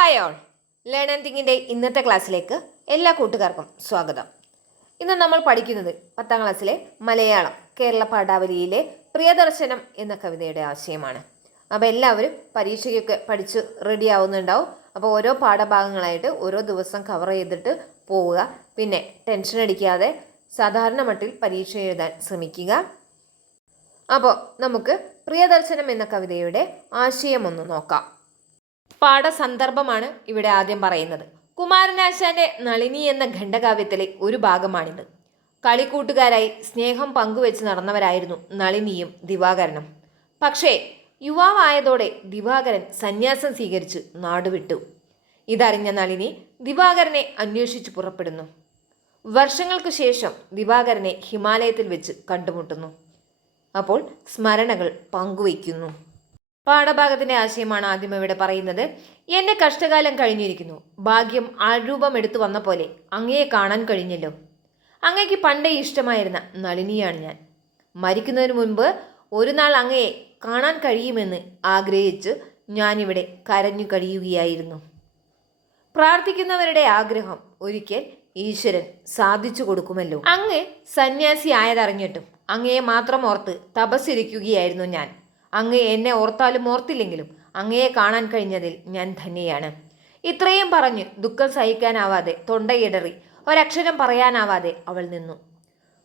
Hi all learn and തിങ്ങിന്റെ ഇന്നത്തെ ക്ലാസ്സിലേക്ക് എല്ലാ കൂട്ടുകാർക്കും സ്വാഗതം. ഇന്ന് നമ്മൾ പഠിക്കുന്നത് പത്താം ക്ലാസ്സിലെ മലയാളം കേരള പാഠാവലിയിലെ പ്രിയദർശനം എന്ന കവിതയുടെ ആശയമാണ്. അപ്പോൾ എല്ലാവരും പരീക്ഷയ്ക്കൊക്കെ പഠിച്ച് റെഡി ആവുന്നുണ്ടാവും. അപ്പോൾ ഓരോ പാഠഭാഗങ്ങളായിട്ട് ഓരോ ദിവസം കവർ ചെയ്തിട്ട് പോവുക. പിന്നെ ടെൻഷൻ അടിക്കാതെ സാധാരണ മട്ടിൽ പരീക്ഷ എഴുതാൻ ശ്രമിക്കുക. അപ്പോൾ നമുക്ക് പ്രിയദർശനം എന്ന കവിതയുടെ ആശയം ഒന്ന് നോക്കാം. പാഠസന്ദർഭമാണ് ഇവിടെ ആദ്യം പറയുന്നത്. കുമാരനാശാന്റെ നളിനി എന്ന ഖണ്ഡകാവ്യത്തിലെ ഒരു ഭാഗമാണിത്. കളിക്കൂട്ടുകാരായി സ്നേഹം പങ്കുവെച്ച് നടന്നവരായിരുന്നു നളിനിയും ദിവാകരനും. പക്ഷേ യുവാവായതോടെ ദിവാകരൻ സന്യാസം സ്വീകരിച്ച് നാടുവിട്ടു. ഇതറിഞ്ഞ നളിനി ദിവാകരനെ അന്വേഷിച്ചു പുറപ്പെടുന്നു. വർഷങ്ങൾക്ക് ശേഷം ദിവാകരനെ ഹിമാലയത്തിൽ വെച്ച് കണ്ടുമുട്ടുന്നു. അപ്പോൾ സ്മരണകൾ പങ്കുവയ്ക്കുന്നു. പാഠഭാഗത്തിന്റെ ആശയമാണ് ആദ്യം ഇവിടെ പറയുന്നത്. എന്റെ കഷ്ടകാലം കഴിഞ്ഞിരിക്കുന്നു. ഭാഗ്യം ആൾരൂപം എടുത്തു വന്ന പോലെ അങ്ങയെ കാണാൻ കഴിഞ്ഞല്ലോ. അങ്ങയ്ക്ക് പണ്ടേ ഇഷ്ടമായിരുന്ന നളിനിയാണ് ഞാൻ. മരിക്കുന്നതിന് മുൻപ് ഒരു നാൾ അങ്ങയെ കാണാൻ കഴിയുമെന്ന് ആഗ്രഹിച്ച് ഞാനിവിടെ കരഞ്ഞു കഴിയുകയായിരുന്നു. പ്രാർത്ഥിക്കുന്നവരുടെ ആഗ്രഹം ഒരിക്കൽ ഈശ്വരൻ സാധിച്ചു കൊടുക്കുമല്ലോ. അങ്ങ് സന്യാസി ആയതറിഞ്ഞിട്ടും അങ്ങയെ മാത്രം ഓർത്ത് തപസ്സിരിക്കുകയായിരുന്നു ഞാൻ. അങ്ങ് എന്നെ ഓർത്താലും ഓർത്തില്ലെങ്കിലും അങ്ങയെ കാണാൻ കഴിഞ്ഞതിൽ ഞാൻ ധന്യയാണ്. ഇത്രയും പറഞ്ഞ് ദുഃഖം സഹിക്കാനാവാതെ തൊണ്ടയിടറി ഒരക്ഷരം പറയാനാവാതെ അവൾ നിന്നു.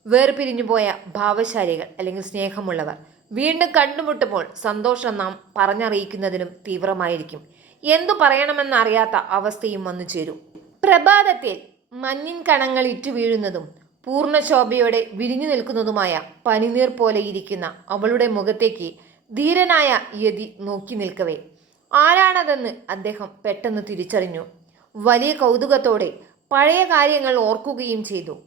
വേർപിരിഞ്ഞു പോയ ഭാവശാലികൾ അല്ലെങ്കിൽ സ്നേഹമുള്ളവർ വീണ്ടും കണ്ടുമുട്ടുമ്പോൾ സന്തോഷം നാം പറഞ്ഞറിയിക്കുന്നതിനും തീവ്രമായിരിക്കും. എന്തു പറയണമെന്നറിയാത്ത അവസ്ഥയും വന്നു ചേരും. പ്രഭാതത്തിൽ മഞ്ഞിൻ കണങ്ങൾ ഇറ്റു വീഴുന്നതും പൂർണശോഭയോടെ വിരിഞ്ഞു നിൽക്കുന്നതുമായ പനിനീർ പോലെ ഇരിക്കുന്ന അവളുടെ മുഖത്തേക്ക് ധീരനായ യതി നോക്കി നിൽക്കവേ. ആരാണതെന്ന് അദ്ദേഹം പെട്ടെന്ന് തിരിച്ചറിഞ്ഞു. വലിയ കൗതുകത്തോടെ പഴയ കാര്യങ്ങൾ ഓർക്കുകയും ചെയ്തു.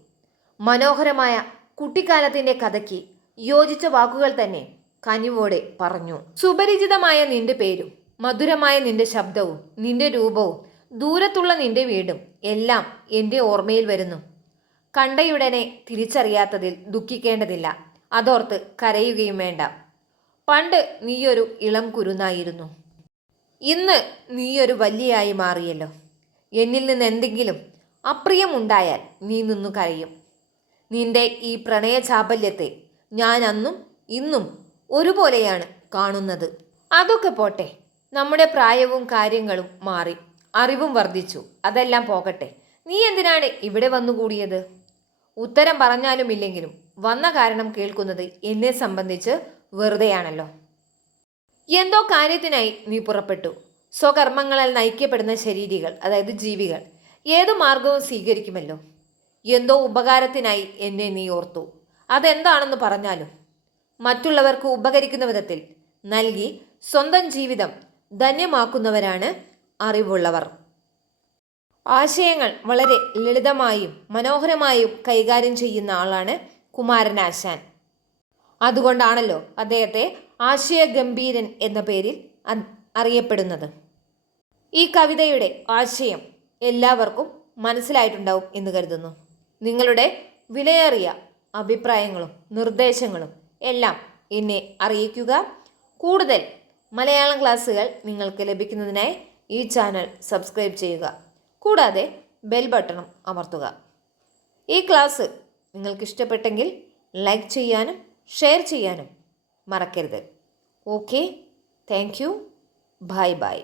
മനോഹരമായ കുട്ടിക്കാലത്തിന്റെ കഥയ്ക്ക് യോജിച്ച വാക്കുകൾ തന്നെ കനിവോടെ പറഞ്ഞു. സുപരിചിതമായ നിന്റെ പേരും മധുരമായ നിന്റെ ശബ്ദവും നിന്റെ രൂപവും ദൂരത്തുള്ള നിന്റെ വീടും എല്ലാം എന്റെ ഓർമ്മയിൽ വരുന്നു. കണ്ടയുടനെ തിരിച്ചറിയാത്തതിൽ ദുഃഖിക്കേണ്ടതില്ല. അതോർത്ത് കരയുകയും വേണ്ട. പണ്ട് നീയൊരു ഇളം കുരുന്നായിരുന്നു. ഇന്ന് നീയൊരു വലിയായി മാറിയല്ലോ. എന്നിൽ നിന്ന് എന്തെങ്കിലും അപ്രിയമുണ്ടായാൽ നീ നിന്നു കരയും. നിന്റെ ഈ പ്രണയ ചാബല്യത്തെ ഞാൻ അന്നും ഇന്നും ഒരുപോലെയാണ് കാണുന്നത്. അതൊക്കെ പോട്ടെ. നമ്മുടെ പ്രായവും കാര്യങ്ങളും മാറി. അറിവും വർദ്ധിച്ചു. അതെല്ലാം പോകട്ടെ. നീ എന്തിനാണ് ഇവിടെ വന്നുകൂടിയത് ഉത്തരം പറഞ്ഞാലും ഇല്ലെങ്കിലും വന്ന കാരണം കേൾക്കുന്നത് എന്നെ സംബന്ധിച്ച് വെറുതെയാണല്ലോ. എന്തോ കാര്യത്തിനായി നീ പുറപ്പെട്ടു. സ്വകർമ്മങ്ങളാൽ നയിക്കപ്പെടുന്ന ശരീരികൾ അതായത് ജീവികൾ ഏതു മാർഗവും സ്വീകരിക്കുമല്ലോ. എന്തോ ഉപകാരത്തിനായി എന്നെ നീ ഓർത്തു. അതെന്താണെന്ന് പറഞ്ഞാലും മറ്റുള്ളവർക്ക് ഉപകരിക്കുന്ന വിധത്തിൽ നൽകി സ്വന്തം ജീവിതം ധന്യമാക്കുന്നവരാണ് അറിവുള്ളവർ. ആശയങ്ങൾ വളരെ ലളിതമായും മനോഹരമായും കൈകാര്യം ചെയ്യുന്ന ആളാണ് കുമാരനാശാൻ അതുകൊണ്ടാണല്ലോ അദ്ദേഹത്തെ ആശയഗംഭീരൻ എന്ന പേരിൽ അറിയപ്പെടുന്നത്. ഈ കവിതയുടെ ആശയം എല്ലാവർക്കും മനസ്സിലായിട്ടുണ്ടാവും എന്ന് കരുതുന്നു. നിങ്ങളുടെ വിലയേറിയ അഭിപ്രായങ്ങളും നിർദ്ദേശങ്ങളും എല്ലാം എന്നെ അറിയിക്കുക. കൂടുതൽ മലയാളം ക്ലാസ്സുകൾ നിങ്ങൾക്ക് ലഭിക്കുന്നതിനായി ഈ ചാനൽ സബ്സ്ക്രൈബ് ചെയ്യുക. കൂടാതെ ബെൽ ബട്ടണും അമർത്തുക. ഈ ക്ലാസ് നിങ്ങൾക്ക് ഇഷ്ടപ്പെട്ടെങ്കിൽ ലൈക്ക് ചെയ്യാനും ഷെയർ ചെയ്യാനും മറക്കരുത്. Okay. Thank you. Bye bye.